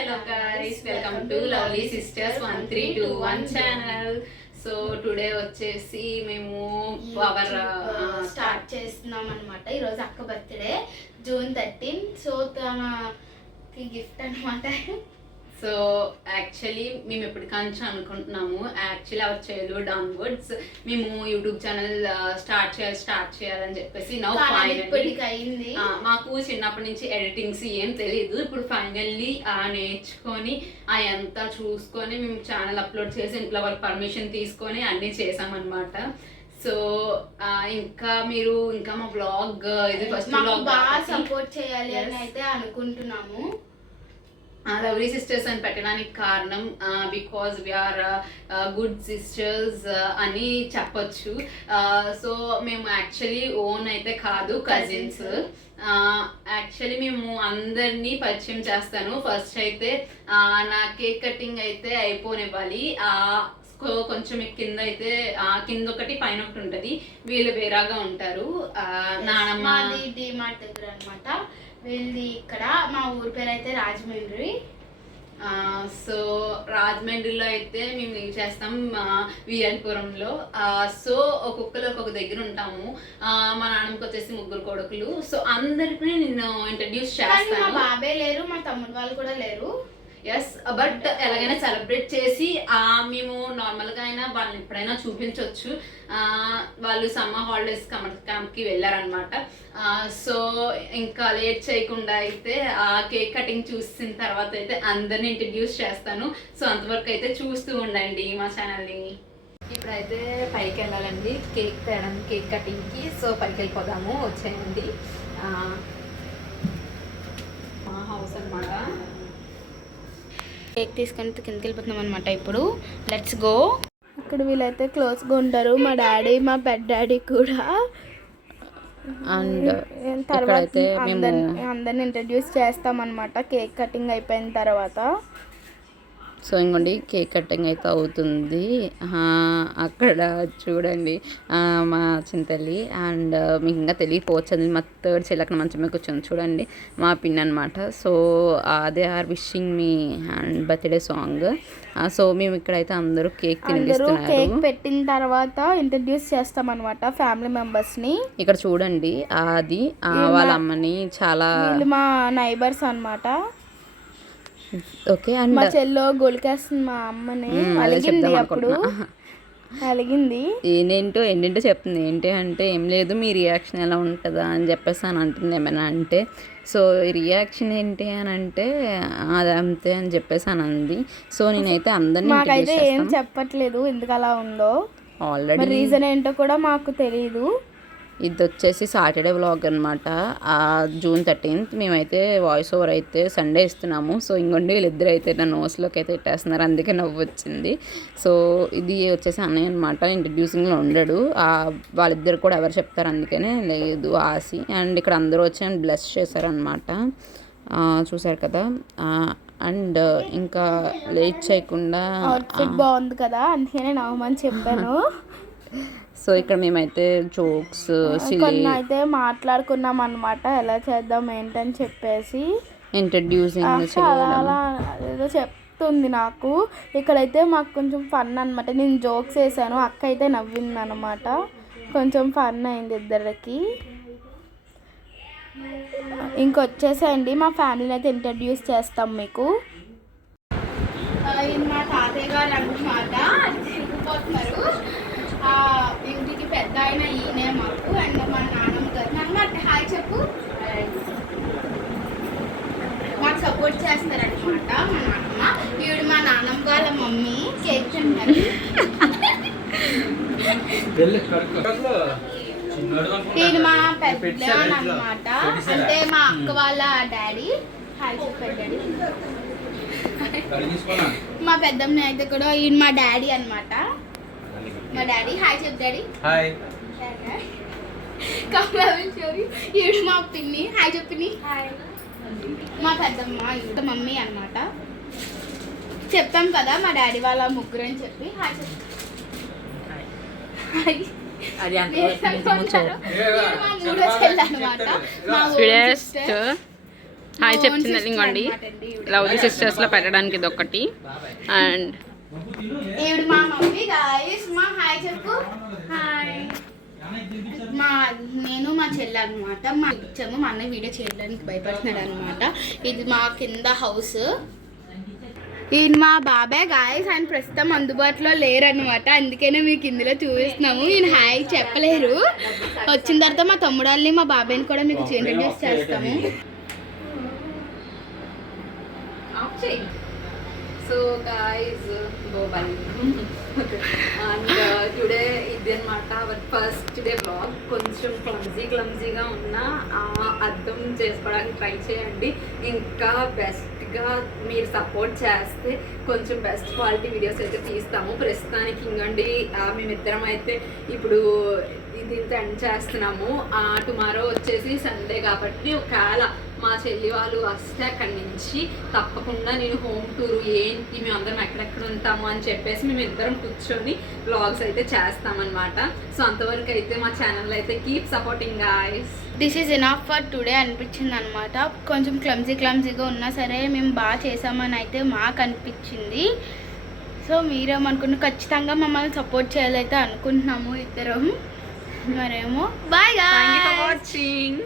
hello guys, welcome to Lovely Sisters 1321 channel. So today వచ్చేసి మేము power start చేస్తున్నాం అనమాట. ఈరోజు అక్క బర్త్డే జూన్ 13. సో తనకి గిఫ్ట్ అనమాట. సో యాక్చువల్లీ మేము ఎప్పటికంచి అనుకుంటున్నాము, యాక్చువల్లీ అవర్ చైల్డ్హుడ్ ఆన్వర్డ్స్ మేము యూట్యూబ్ ఛానల్ స్టార్ట్ చేయాలని చెప్పేసి నౌ ఫైనల్లీ మాకు చిన్నప్పటి నుంచి ఎడిటింగ్స్ ఏం తెలియదు. ఇప్పుడు ఫైనల్లీ నేర్చుకొని అదంతా చూసుకొని మేము ఛానల్ అప్లోడ్ చేసి ఇంట్లో వాళ్ళ పర్మిషన్ తీసుకొని అన్నీ చేసామన్నమాట. సో ఇంకా మీరు ఇంకా మా బ్లాగ్ ఇది ఫస్ట్ బ్లాగ్ బాగా సపోర్ట్ చేయాలి అని అయితే అనుకుంటున్నాము. లవ్లీ సిస్టర్స్ అని పెట్టడానికి కారణం బికాజ్ వీఆర్ గుడ్ సిస్టర్స్ అని చెప్పొచ్చు. సో మేము యాక్చువల్లీ ఓన్ అయితే కాదు, కజిన్స్. యాక్చువల్లీ మేము అందరినీ పరిచయం చేస్తాను. ఫస్ట్ అయితే నా కేక్ కటింగ్ అయితే అయిపోనివ్వాలి. కొంచెం కింద అయితే కింద ఒకటి పైన ఒకటి ఉంటుంది, వీళ్ళు వేరేగా ఉంటారు. నానమ్మ డిమార్ట్ దగ్గర అనమాట. వీళ్ళది ఇక్కడ మా ఊరి పేరు అయితే రాజమండ్రి. సో రాజమండ్రిలో అయితే మేము ఏం చేస్తాం విఎన్పురంలో. సో ఒక్కొక్కరు ఒక్కొక్క దగ్గర ఉంటాము. మా నాన్నకి వచ్చేసి 3 కొడుకులు. సో అందరికీ నేను ఇంట్రడ్యూస్ చేస్తాను. మా బాబాయ్ లేరు, మా తమ్ముడు వాళ్ళు కూడా లేరు. ఎస్, బట్ ఎలాగైనా సెలబ్రేట్ చేసి మేము నార్మల్గా అయినా వాళ్ళని ఎప్పుడైనా చూపించవచ్చు. వాళ్ళు సమ్మర్ హాలిడేస్ క్యాంప్కి వెళ్ళారనమాట. సో ఇంకా లేట్ చేయకుండా అయితే కేక్ కటింగ్ చూసిన తర్వాత అయితే అందరిని ఇంట్రడ్యూస్ చేస్తాను. సో అంతవరకు అయితే చూస్తూ ఉండండి మా ఛానల్ని. ఇప్పుడైతే పైకి వెళ్ళాలండి కేక్ తేయడానికి, కేక్ కటింగ్కి. సో పైకి వెళ్ళిపోదాము, వచ్చేయండి. మా హౌస్ అనమాట. కేక్ తీసుకొని కిందకి వెళ్ళిపోతున్నాం అనమాట. ఇప్పుడు లెట్స్ గో. ఇక్కడ వీళ్ళైతే క్లోజ్గా ఉంటారు, మా డాడీ, మా పెద్ద డాడీ కూడా. అండ్ తర్వాత అందరిని ఇంట్రడ్యూస్ చేస్తామన్నమాట కేక్ కటింగ్ అయిపోయిన తర్వాత. సో ఇంకోండి కేక్ కటింగ్ అయితే అవుతుంది. అక్కడ చూడండి మా చింతల్లి. అండ్ మీకు ఇంకా తెలియకపోవచ్చు, అది మా థర్డ్ చెల్లెక్కడ మంచం మీద కూర్చొని చూడండి, మా పిన్ అనమాట. So they are wishing me and birthday song. So మేము ఇక్కడైతే అందరూ కేక్ తినిపిస్తున్నారు. కేక్ పెట్టిన తర్వాత ఇంట్రడ్యూస్ చేస్తాం అనమాట ఫ్యామిలీ మెంబర్స్ని. ఇక్కడ చూడండి అది వాళ్ళ అమ్మని, చాలా మా నైబర్స్ అనమాట. ఓకే. అండ్ మా చెల్లో గొలికేస్తుంది మా అమ్మని. అలిగింది, అప్పుడు అలిగింది. ఏంటంటో చెప్తుంది. ఏంటి అంటే ఏం లేదు, మీ రియాక్షన్ ఎలా ఉంటుందా అని చెప్పేసి అని అంటుంది ఏమైనా అంటే. సో రియాక్షన్ ఏంటి అని అంటే అది అంతే అని చెప్పేసి అని అంది. సో నేనైతే అందరినీ మాకైతే ఏం చెప్పట్లేదు ఎందుకు అలా ఉందో. ఆల్రెడీ రీజన్ ఏంటో కూడా మాకు తెలియదు. ఇది వచ్చేసి సాటర్డే వ్లాగ్ అనమాట. జూన్ 13th మేమైతే వాయిస్ ఓవర్ అయితే సండే ఇస్తున్నాము. సో ఇంకొండి వీళ్ళిద్దరు అయితే నా నోస్లోకి అయితే ఇట్టేస్తున్నారు, అందుకే నవ్వు వచ్చింది. సో ఇది వచ్చేసి అన్నయ్య అనమాట, ఇంట్రడ్యూసింగ్లో ఉండడు. వాళ్ళిద్దరు కూడా ఎవరు చెప్తారు, అందుకనే లేదు ఆసి. అండ్ ఇక్కడ అందరూ వచ్చి బ్లెస్ చేశారనమాట, చూసారు కదా. అండ్ ఇంకా లేట్ చేయకుండా అవుట్ఫిట్ బాగుంది కదా అందుకనే నవ్వమని చెప్పాను. సో ఇక్కడ మేమైతే జోక్స్ కొన్ని అయితే మాట్లాడుకున్నాం అనమాట, ఎలా చేద్దాం ఏంటని చెప్పేసి. ఇంట్రడ్యూసింగ్ అలా ఏదో చెప్తుంది నాకు. ఇక్కడైతే మాకు కొంచెం ఫన్ అనమాట. నేను జోక్స్ వేసాను, అక్క అయితే నవ్వింది అనమాట. కొంచెం ఫన్ అయింది ఇద్దరికి. ఇంకొచ్చేసండి మా ఫ్యామిలీని అయితే ఇంట్రడ్యూస్ చేస్తాం మీకు. మా తాతయ్య గారు అన్నమాట తిరిగిపోతున్నారు. ఇంటికి పెద్ద అయిన ఈయనే మాకు. అండ్ మా నాన్నమ్మ గారు. నాన్నమ్మ హాయ్ చెప్పు. మాకు సపోర్ట్ చేస్తారనమాట మా నాన్నమ్మ. ఈవిడ మా నాన్నమ్మ వాళ్ళ మమ్మీ. కేక్ తింటారు. ఈయన మా పెద్ద అనమాట, అంటే మా అక్క వాళ్ళ డాడీ. హాయ్ చెప్పారు డాడీ. మా పెద్దమ్మ అయితే కూడా ఈయన మా డాడీ అనమాట. మా డాడీ. హాయ్ చెప్పు డాడీ. హాయ్. ఈవిడ మా పిన్ని. హాయ్ చెప్పిని. మా పెద్దమ్మ ఇంత మమ్మీ అనమాట. చెప్తాం కదా మా డాడీ వాళ్ళ ముగ్గురు అని చెప్పి. హాయ్ చెప్పు. మా మూడో చెల్లి అనమాట. మా హాయ్ చెప్తున్నది ఇంకోండి లవ్లీ సిస్టర్స్లో పెట్టడానికి ఇది ఒకటి. అండ్ ఈవిడ మా మమ్మీ గాయస్. మా హాయ్ చెప్పు. హాయ్. నేను మా చెల్లి అనమాట. మా ఇచ్చాము, మా అన్నయ్య వీడియో చేయడానికి భయపడుతున్నాడు అనమాట. ఇది మా కింద హౌస్. ఈయన మా బాబాయ్ గాయస్. ఆయన ప్రస్తుతం అందుబాటులో లేరనమాట, అందుకనే మీకు ఇందులో చూపిస్తున్నాము. ఈయన హాయ్ చెప్పలేరు. వచ్చిన తర్వాత మా తమ్ముడాల్ని మా బాబాయ్ని కూడా మీకు ఇంట్రడ్యూస్ చేస్తాము. సో గాయస్ అండ్ టుడే ఇది అనమాట అవర్ ఫస్ట్ డే బ్లాగ్. కొంచెం క్లమ్జీగా ఉన్న అర్థం చేసుకోవడానికి ట్రై చేయండి. ఇంకా బెస్ట్గా మీరు సపోర్ట్ చేస్తే కొంచెం బెస్ట్ క్వాలిటీ వీడియోస్ అయితే తీస్తాము. ప్రస్తుతానికి ఇంకండి మేమిద్దరం అయితే ఇప్పుడు దీంతో ఎండ్ చేస్తున్నాము. టుమారో వచ్చేసి సండే కాబట్టి ఒకవేళ మా చెల్లి వాళ్ళు వస్తే అక్కడి నుంచి తప్పకుండా నేను హోమ్ టూర్ ఏంటి మేము అందరం ఎక్కడెక్కడ ఉంటాము అని చెప్పేసి మేము ఇద్దరం కూర్చొని వ్లాగ్స్ అయితే చేస్తామన్నమాట. సో అంతవరకు అయితే మా ఛానల్ అయితే keep supporting guys. This is enough for today అనిపించింది అనమాట. కొంచెం క్లమ్జీగా ఉన్నా సరే మేము బాగా చేసామని అయితే మాకు అనిపించింది. సో మీరేమనుకున్న ఖచ్చితంగా మమ్మల్ని సపోర్ట్ చేయాలైతే అనుకుంటున్నాము ఇద్దరం. మరేమో bye guys. Thank you for watching.